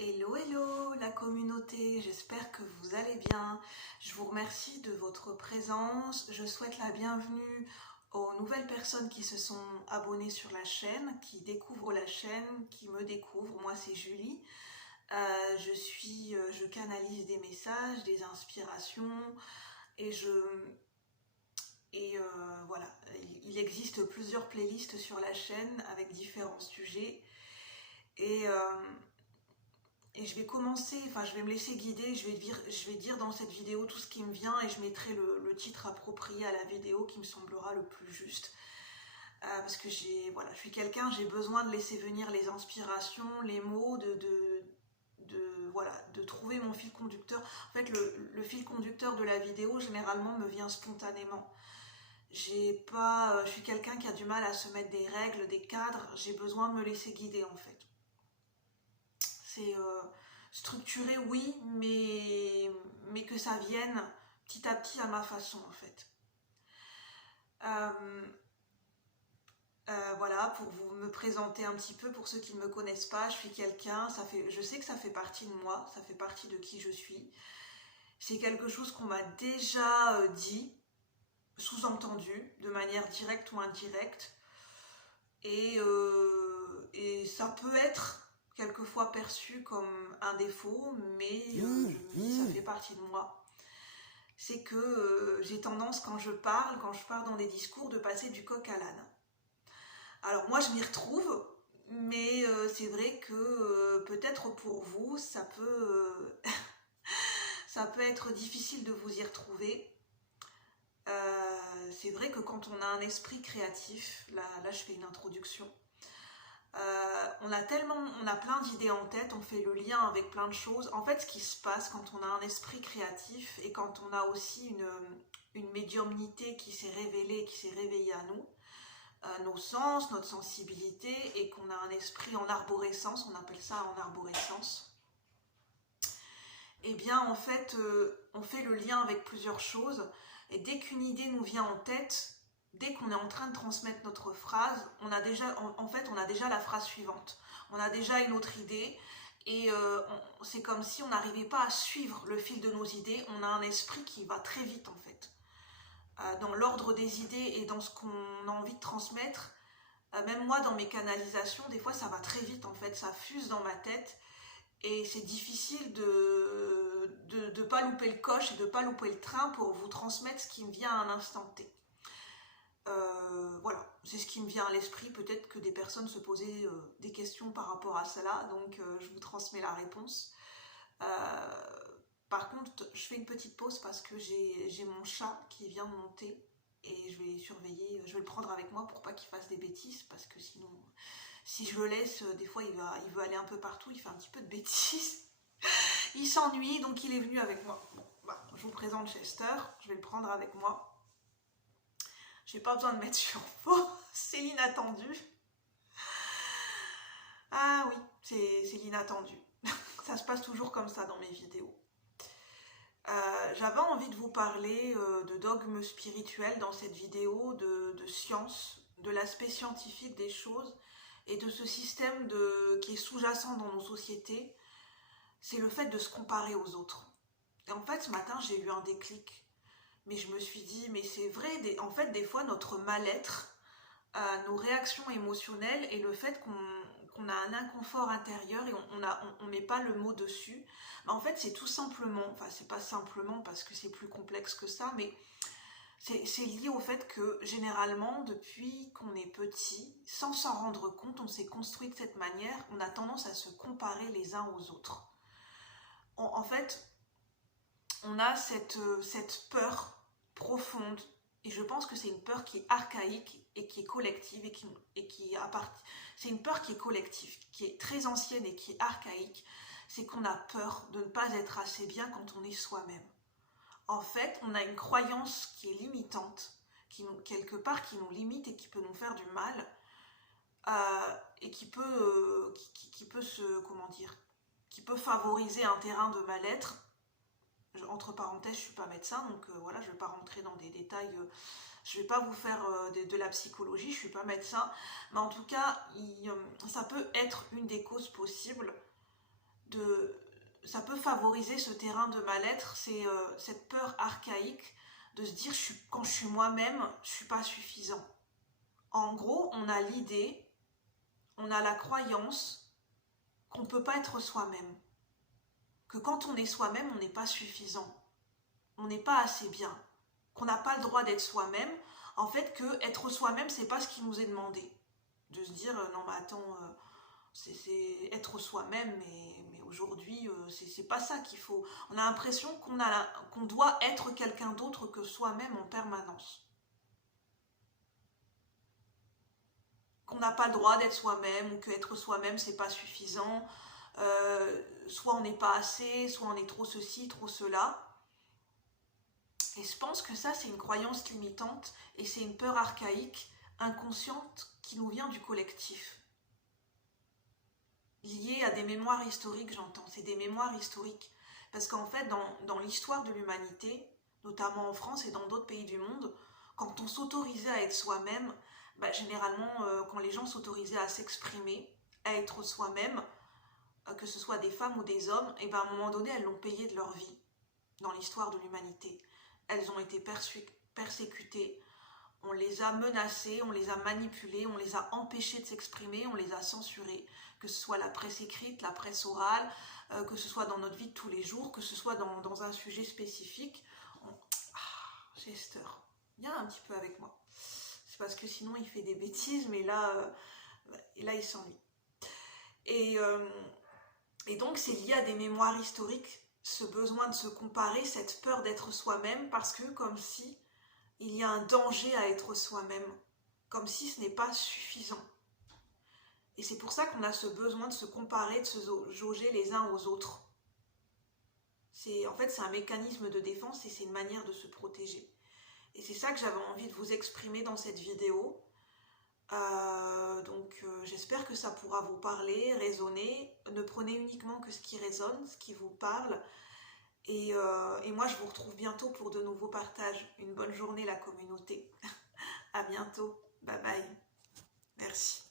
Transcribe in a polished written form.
Hello, hello la communauté, j'espère que vous allez bien. Je vous remercie de votre présence. Je souhaite la bienvenue aux nouvelles personnes qui se sont abonnées sur la chaîne, qui découvrent la chaîne, qui me découvrent. Moi, c'est Julie. Je canalise des messages, des inspirations et voilà. Il existe plusieurs playlists sur la chaîne avec différents sujets et je vais commencer, enfin je vais me laisser guider, je vais dire dans cette vidéo tout ce qui me vient et je mettrai le titre approprié à la vidéo qui me semblera le plus juste. Parce que voilà, je suis quelqu'un, j'ai besoin de laisser venir les inspirations, les mots, voilà, de trouver mon fil conducteur. En fait, le fil conducteur de la vidéo, généralement, me vient spontanément. Je suis quelqu'un qui a du mal à se mettre des règles, des cadres, j'ai besoin de me laisser guider en fait. C'est structuré, oui, mais que ça vienne petit à petit à ma façon en fait. Voilà, pour vous me présenter un petit peu, pour ceux qui ne me connaissent pas, je suis quelqu'un, je sais que ça fait partie de moi, ça fait partie de qui je suis. C'est quelque chose qu'on m'a déjà dit, sous-entendu, de manière directe ou indirecte. Et ça peut être quelquefois perçu comme un défaut, mais je me dis ça fait partie de moi. C'est que j'ai tendance quand je pars dans des discours, de passer du coq à l'âne. Alors moi je m'y retrouve, mais c'est vrai que peut-être pour vous ça peut, ça peut être difficile de vous y retrouver. C'est vrai que quand on a un esprit créatif, là je fais une introduction, on a plein d'idées en tête, on fait le lien avec plein de choses. En fait, ce qui se passe quand on a un esprit créatif et quand on a aussi une médiumnité qui s'est révélée, qui s'est réveillée à nous, nos sens, notre sensibilité, et qu'on a un esprit en arborescence, on appelle ça en arborescence, et bien en fait, on fait le lien avec plusieurs choses, et dès qu'une idée nous vient en tête, dès qu'on est en train de transmettre notre phrase, on a déjà la phrase suivante, on a déjà une autre idée, et c'est comme si on n'arrivait pas à suivre le fil de nos idées. On a un esprit qui va très vite en fait, dans l'ordre des idées et dans ce qu'on a envie de transmettre. Même moi dans mes canalisations, des fois ça va très vite en fait, ça fuse dans ma tête, et c'est difficile de pas louper le coche et de pas louper le train pour vous transmettre ce qui me vient à un instant T. Voilà, c'est ce qui me vient à l'esprit. Peut-être que des personnes se posaient des questions par rapport à cela, donc je vous transmets la réponse. Par contre, je fais une petite pause parce que j'ai mon chat qui vient de monter et je vais surveiller, je vais le prendre avec moi pour pas qu'il fasse des bêtises, parce que sinon, si je le laisse, des fois il veut aller un peu partout, il fait un petit peu de bêtises. Il s'ennuie, donc il est venu avec moi. Bon, bah, je vous présente Chester, je vais le prendre avec moi. J'ai pas besoin de mettre sur faux, c'est l'inattendu. Ah oui, c'est l'inattendu. Ça se passe toujours comme ça dans mes vidéos. J'avais envie de vous parler de dogmes spirituels dans cette vidéo, de science, de l'aspect scientifique des choses et de ce système qui est sous-jacent dans nos sociétés. C'est le fait de se comparer aux autres. Et en fait, ce matin, j'ai eu un déclic. Mais je me suis dit, mais c'est vrai, en fait, des fois, notre mal-être, nos réactions émotionnelles et le fait qu'on a un inconfort intérieur et on met pas le mot dessus, mais en fait, c'est tout simplement, enfin, c'est pas simplement parce que c'est plus complexe que ça, mais c'est lié au fait que, généralement, depuis qu'on est petit, sans s'en rendre compte, on s'est construit de cette manière, on a tendance à se comparer les uns aux autres. En fait, on a cette peur profonde, et je pense que c'est une peur qui est archaïque et qui est collective, c'est une peur qui est collective, qui est très ancienne et qui est archaïque. C'est qu'on a peur de ne pas être assez bien quand on est soi-même. En fait, on a une croyance qui est limitante, quelque part qui nous limite et qui peut nous faire du mal, et qui peut favoriser un terrain de mal-être. Entre parenthèses, je ne suis pas médecin, donc voilà, je ne vais pas rentrer dans des détails, je ne vais pas vous faire de la psychologie, je ne suis pas médecin, mais en tout cas, ça peut être une des causes possibles ça peut favoriser ce terrain de mal-être, c'est cette peur archaïque de se dire quand je suis moi-même, je ne suis pas suffisant. En gros, on a l'idée, on a la croyance qu'on ne peut pas être soi-même. Que quand on est soi-même, on n'est pas suffisant. On n'est pas assez bien. Qu'on n'a pas le droit d'être soi-même. En fait, que être soi-même, c'est pas ce qui nous est demandé. De se dire, non mais attends, c'est être soi-même, mais aujourd'hui, c'est pas ça qu'il faut. On a l'impression qu'on doit être quelqu'un d'autre que soi-même en permanence. Qu'on n'a pas le droit d'être soi-même, ou qu'être soi-même, c'est pas suffisant. Soit on n'est pas assez, soit on est trop ceci, trop cela. Et je pense que ça, c'est une croyance limitante et c'est une peur archaïque, inconsciente, qui nous vient du collectif. Liée à des mémoires historiques, j'entends. C'est des mémoires historiques. Parce qu'en fait, dans l'histoire de l'humanité, notamment en France et dans d'autres pays du monde, quand on s'autorisait à être soi-même, généralement, quand les gens s'autorisaient à s'exprimer, à être soi-même, que ce soit des femmes ou des hommes, et à un moment donné, elles l'ont payé de leur vie dans l'histoire de l'humanité. Elles ont été persécutées, on les a menacées, on les a manipulées, on les a empêchées de s'exprimer, on les a censurées, que ce soit la presse écrite, la presse orale, que ce soit dans notre vie de tous les jours, que ce soit dans un sujet spécifique. Chester, viens un petit peu avec moi. C'est parce que sinon il fait des bêtises, mais là il s'ennuie. Et donc c'est lié à des mémoires historiques, ce besoin de se comparer, cette peur d'être soi-même, parce que comme si il y a un danger à être soi-même, comme si ce n'est pas suffisant. Et c'est pour ça qu'on a ce besoin de se comparer, de se jauger les uns aux autres. En fait, c'est un mécanisme de défense et c'est une manière de se protéger. Et c'est ça que j'avais envie de vous exprimer dans cette vidéo. Donc j'espère que ça pourra vous parler, résonner. Ne prenez uniquement que ce qui résonne, ce qui vous parle. Et moi, je vous retrouve bientôt pour de nouveaux partages. Une bonne journée, la communauté. À bientôt. Bye bye. Merci.